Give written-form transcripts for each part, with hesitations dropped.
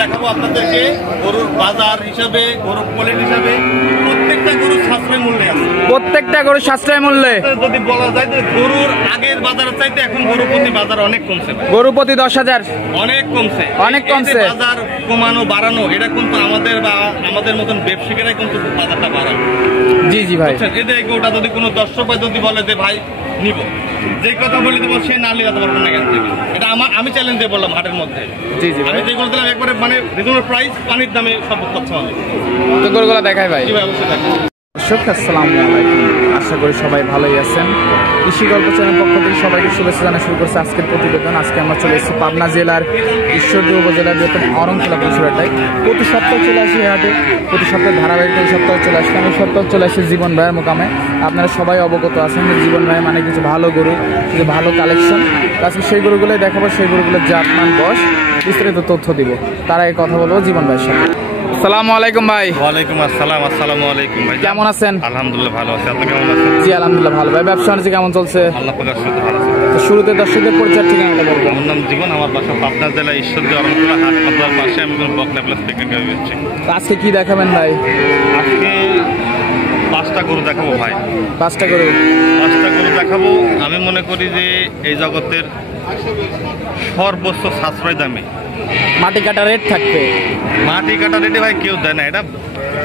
দেখাবো আপনাদেরকে গরুর বাজার হিসাবে, গরুর কোয়ালিটি হিসাবে প্রত্যেকটা গরুর সাশ্রয় মূল্যে আছে। প্রত্যেকটা গরুর সাশ্রয় মূল্যে যদি বলা যায় যে গরুর আগের বাজারের চাইতে এখন গরুর প্রতি বাজার অনেক কমছে, গরু প্রতি 10,000 অনেক কমছে, অনেক কমছে। বাজার কমানো বাড়ানো এটা কিন্তু আমাদের বা আমাদের মতন ব্যবসায়ীরাই কিন্তু বাজারটা বাড়ায়। জি জি ভাই, এদের ওটা যদি কোনো দর্শক ভাই যদি বলে যে ভাই নিব, যে কথা বলে দেবো সে না নিতে পারবো না, এটা আমি চ্যালেঞ্জ দিয়ে বললাম হাটের মধ্যে। জি জি আমি যেগুলো দিলাম একবারে মানে রিজনেবল প্রাইস, পানির দামে সব তথ্য আমাদের। তো গরুগুলো দেখাই ভাই। জি ভাই, অবশ্যই দেখাই। দর্শক আসসালামু আলাইকুম, আশা করি সবাই ভালোই আছেন। কৃষি গল্প চ্যানেল পক্ষ থেকে সবাইকে শুভেচ্ছা জানাই শুরু করছে আজকের প্রতিবেদন। আজকে আমরা চলে এসেছি পাবনা জেলার ঈশ্বরদী উপজেলার বৃহত্তম অরণখোলা পশুহাটায়। প্রতি সপ্তাহে চলে আসি হাটে, প্রতি সপ্তাহে ধারাবাহিক এই সপ্তাহে চলে আসছি। আমি সপ্তাহে চলে আসছি জীবন ভাইয়ের মোকামে। আপনারা সবাই অবগত আছেন যে জীবন ভাই মানে কিছু ভালো গরু, কিছু ভালো কালেকশন। আজকে সেই গরুগুলোই দেখাবো, সেই গরুগুলোর জাতমান, বয়স, বিস্তারিত তথ্য দিব। তার আগে কথা বলবো জীবন ভাইয়ের সাথে। আসসালামু আলাইকুম ভাই। ওয়ালাইকুম আসসালাম। আসসালামু আলাইকুম ভাই, কেমন আছেন? আলহামদুলিল্লাহ ভালো আছি, আপনি কেমন আছেন? জি আলহামদুলিল্লাহ ভালো। ভাই ব্যবসা বাণিজ্য কেমন চলছে? আল্লাহ পাকের সাথে ভালো আছে। তো শুরুতে দর্শকদের পরিচয় ঠিকানাটা বলবেন। আমার নাম জীবন, আমার বাসা পাবনা জেলা ঈশ্বরদী অরণখোলা হাট মাদ্রার পাশে। আমি বকনা প্লাস প্রেগনেন্ট গাড়ি বেচছি। আজকে কি দেখাবেন ভাই? আজকে 5টা গরু দেখাবো ভাই। 5টা গরু? 5টা গরু দেখাবো। আমি মনে করি যে এই জগতের সর্বোচ্চ সাশ্রয় দামে মাটি কাটা রেট থাকবে। মাটি কাটা রেটে ভাই কেউ দেয় না, এটা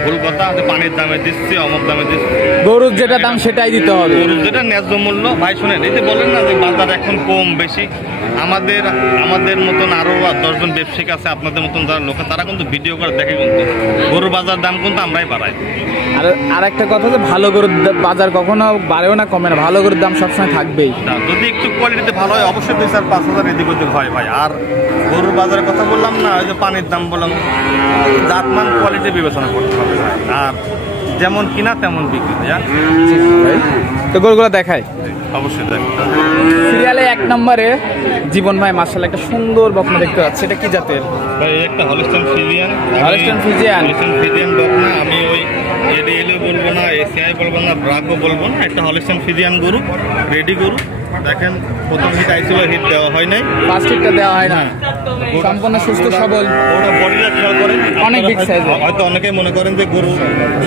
ভুল কথা। পানির দামে দিচ্ছি, অমুক দামে দিচ্ছি, গরুর যেটা দাম সেটাই দিতে হবে। গরুর যেটা ন্যায্য মূল্য। ভাই শুনেন, এই যে বলেন না যে বাজার এখন কম বেশি, আমাদের মতন আরো 10 জন ব্যবসায়িক আছে, আপনাদের মতন যারা লোক, তারা কিন্তু ভিডিও করে দেখে কিন্তু গরুর বাজার দাম কিন্তু আমরাই বাড়াই। আর একটা কথা যে ভালো গরুর বাজার কখনো বাড়েও না কমে না, ভালো গরুর দাম সবসময় থাকবেই। যদি একটু কোয়ালিটিতে ভালো হয় অবশ্যই 2-4-5 হাজার এদিক ওদিক হয় ভাই। আর গরুর বাজারের কথা বললাম না, ওই যে পানির দাম বললাম, জাতমান কোয়ালিটি বিবেচনা করতে হবে ভাই। আর যেমন কিনা তেমন বিক্রি। তো গরুগুলো দেখাই অবশ্যই দেখ। সিরিয়ালে 1 নম্বরে জীবন ভাই মাশাআল্লাহ একটা সুন্দর বকনা দেখতে পাচ্ছি। এটা কি জাতের ভাই? একটা হলস্টাইন ফ্রিজিয়ান। হলস্টাইন ফ্রিজিয়ান বকনা। আমি ওই এডিএলও বলবো না, এসিআই বলবো না, ব্রাকও বলবো না, একটা হলস্টাইন ফ্রিজিয়ান গরু, রেডি গরু। দেখেন প্রথম হিট আইছিল, হিট দেওয়া হয় নাই, ফার্স্ট হিটটা দেওয়া হয় না, সম্পূর্ণ সুস্থ সবল। ওটা বডিটা খেয়াল করেন, অনেক বিগ সাইজ। হয়তো অনেকেই মনে করেন যে গরু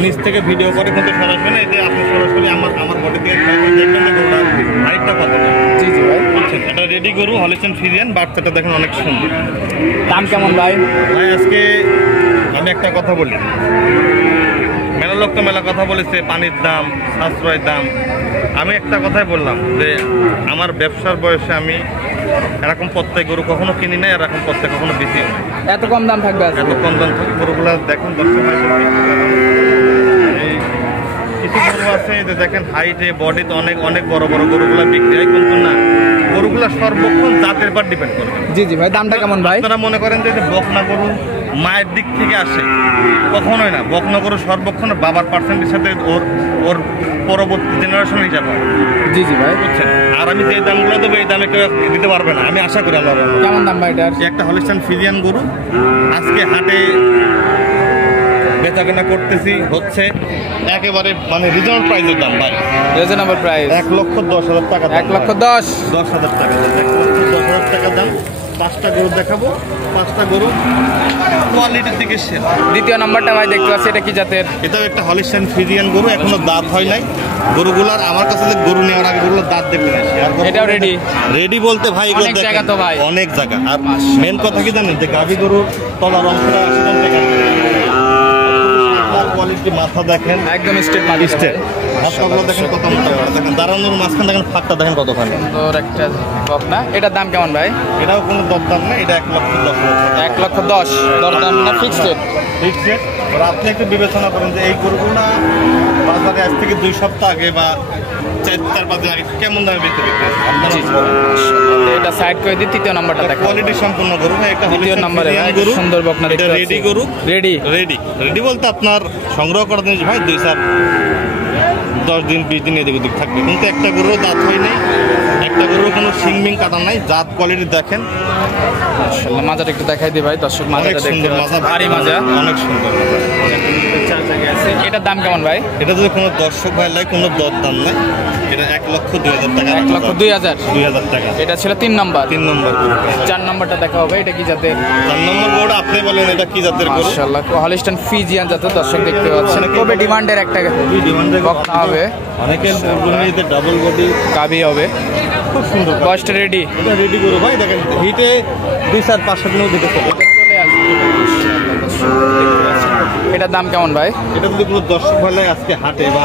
নিচ থেকে ভিডিও করে, কিন্তু সরাসরি না, এতে আপনি সরাসরি আমার বডি থেকে খেয়াল করে দেখবেন যে গরুটা হাইটটা কত। জি জি ভাই, বুঝছেন? এটা রেডি গরু, হলস্টাইন ফ্রিজিয়ান। বাচ্চাটা দেখেন অনেক সুন্দর। দাম কেমন ভাই? ভাই আজকে আমি একটা কথা বলি, মেলা লোক তো মেলা কথা বলেছে, পানির দাম, সাশ্রয় দাম। আমি একটা কথাই বললাম যে আমার ব্যবসার বয়সে আমি এরকম প্রত্যেক গরু কখনো কিনি নাই, এরকম প্রত্যেক কখনো বেশি নাই। এত কম দাম থাকবে? এত কম দাম থাকবে গরুগুলা দেখুন। কিছু গরু আছে যে দেখেন হাইটে, বডিতে অনেক অনেক বড় বড় গরুগুলা বিক্রি হয়, কিন্তু না, গরুগুলা সর্বক্ষণ জাতের পর ডিপেন্ড করবে। জি জি ভাই, দামটা কেমন ভাই? আপনারা মনে করেন যে বকনা গরু মায়ের দিক থেকে আসে, কখনোই না। বকনা গরু সর্বক্ষণ বাবার পার্সেন্টের সাথে ওর পরবর্তী জেনারেশন হিসাবে। জি জি ভাই, বুঝছেন? আর আমি যে দামগুলো দেবো এই দামে কেউ দিতে পারবে না, আমি আশা করি। আল্লাহ কেমন দাম ভাই এটার? একটা হলস্টাইন ফ্রিজিয়ান গরু আজকে হাটে বেচাকেনা করতেছি, হচ্ছে একেবারে মানে রিজনেবল প্রাইসের দাম ভাই। রিজনেবল প্রাইস 1,10,000 টাকা। 1,10,000 টাকা। 1,10,000 টাকা দাম। 5টা গরু দেখাবো। 5টা গরু কোয়ালিটির দিকে সেরা। দ্বিতীয় নাম্বারটা ভাই দেখতে পাচ্ছি, এটা কি জাতের? এটাও একটা হলস্টাইন ফ্রিজিয়ান গরু, এখনো দাঁত হয় নাই। গরুগুলার আমার কাছে গরু নেওয়ার আগে গরুগুলোর দাঁত দেখতে আসি। আর এটাও রেডি? রেডি বলতে ভাই অনেক জায়গা তো ভাই, অনেক জায়গা। আর মেন কথা কি জানেন, যে গাভী গরুর তলার অংশটা কোয়ালিটি, মাথা দেখেন একদম স্ট্রেট মাটি, স্ট্রেট। হাতগুলো দেখেন কত মোটা, দেখেন দাঁড়ানোর মাঝখান দেখেন ফাঁকটা দেখেন কতখানি সুন্দর একটা বকনা। এটার দাম কেমন ভাই? এটাও কোনো দরদাম না, এটা 1,10,000। 1,10,000 দরদাম না, ফিক্সড রেট? Fixed rate. আপনি একটু বিবেচনা করেন যে এই গরুগুলো বাজারে আজ থেকে 2 সপ্তাহ আগে বা 4-5 দিন আগে কেমন দামে বিক্রি করতে। এটা সাইড করে দিই, তৃতীয় নাম্বারটা দেখো। কোয়ালিটি সম্পূর্ণ গরু ভাই, একটা তৃতীয় নাম্বারে গরু, সুন্দর বকনা দেখতে পাচ্ছি। রেডি গরু। রেডি বলতে আপনার সংগ্রহ করা জিনিস ভাই 2-4-10 দিন 20 দিন এদিক ওদিক থাকবে, কিন্তু একটা গরুর দাঁত হয় নাই, একটা গরুর কোনো সিংমিং কাটা নাই। জাত কোয়ালিটি দেখেন, মাশাআল্লাহ। মাজাটা একটু দেখাই দিই ভাই, দর্শক মাজাটা দেখতে পাচ্ছেন, ভারী মাজা, অনেক সুন্দর। এটার দাম কেমন ভাই? এটা যদি কোনো দর্শক ভাই লাগে কোনো দরদাম নাই, এটা 1,02,000 টাকা। 1,02,000 টাকা। এটা ছিল 3 নাম্বার। 3 নম্বর। 4 নাম্বারটা দেখা হবে, এটা কি জাতের? 4 নম্বর গরুটা আপনি বলেন এটা কি জাতের গরু? মাশাআল্লাহ হলিস্টাইন ফ্রিজিয়ান জাতের দর্শক দেখতে পাচ্ছেন, খুবই ডিমান্ডের একটা বকনা হবে, অনেকের জমিতে ডাবল বডি গাবি হবে, খুব সুন্দর। বয়সটা রেডি, এটা রেডি গরু ভাই, দেখেন হিটে 2-4-5 দিনের দিকে চলে এটার দাম কেমন ভাই? এটা যদি কোনো দর্শক ভাই আজকে হাটে বা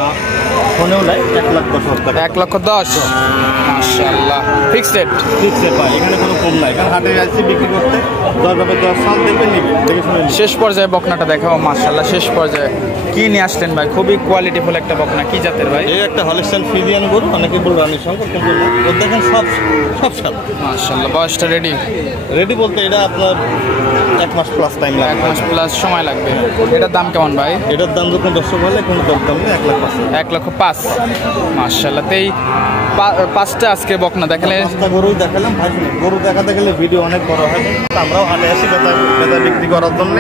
ফোনেও নেয় 1,10,000 টাকা। 1,10,000 মাশাআল্লাহ ফিক্সড ফিক্সড পাই, এখানে কোনো কম নাই, কারণ হাটে আসছি বিক্রি করতে 10 সাল দেখবে নিবে, দেখে শুনে নিবে। শেষ পর্যায়ে বকনাটা দেখাবো মাশাআল্লাহ। শেষ পর্যায়ে কি নিয়ে আসলেন ভাই? খুবই কোয়ালিটিফুল একটা বকনা, কি জাতের ভাই? এই একটা হলিস্টাইন ফ্রিজিয়ান গরু, অনেকে বল রানী শঙ্কর, কিন্তু না, ওর দেখেন সব সাদা। মাশাআল্লাহ বয়সটা রেডি, রেডি বলতে এটা আপনার 1 মাস প্লাস টাইম 1 লাগবে। মাস প্লাস সময় লাগবে। এটার দাম কেমন ভাই? এটার দাম যখন দর্শক হলে কোনো দরদাম নেই, 1,05,000। 1,05,000 মাশাআল্লাহ। তেই পাঁচটা আজকে বকনা দেখালে, 5টা গরুই দেখালাম ভাই। গরু দেখাতে গেলে ভিডিও অনেক বড় হয়, আমরাও হাটে আসি বেচা বিক্রি করার জন্য,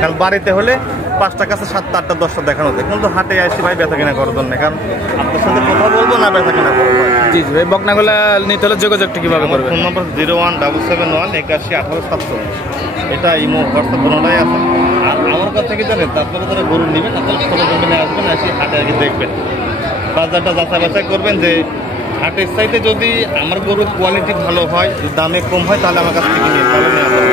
কারণ বাড়িতে হলে 5টা কাছে 7টা 8টা 10টা দেখানো যায়, কিন্তু হাটে আসি ভাই বেচা কিনা করার জন্য, কারণ আপনার সাথে কথা বলবো না বেচা কিনা করবো। জি জি ভাই, বকনাগুলো নিতে হলে যোগাযোগটা কিভাবে করবে? ফোন নম্বর 01771818। এটা ইমো হোয়াটসঅ্যাপ কোনোটাই আছে। আর আমার কাছে কি জানেন, তারপরে যারা গরু নেবেন আপনারা ছোটো জমিনে আসবেন, আসি হাটে আগে দেখবেন, বাজারটা যাচাই বাছাই করবেন যে হাটের সাইডে যদি আমার গরুর কোয়ালিটি ভালো হয়, দামে কম হয়, তাহলে আমার কাছ থেকে নিয়ে তাহলে নেওয়া যাবে।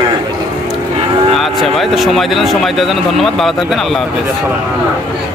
আচ্ছা ভাই, তো সময় দিলেন, সময় দেওয়ার জন্য ধন্যবাদ, ভালো থাকবেন, আল্লাহ হাফেজ। আসসালামু আলাইকুম।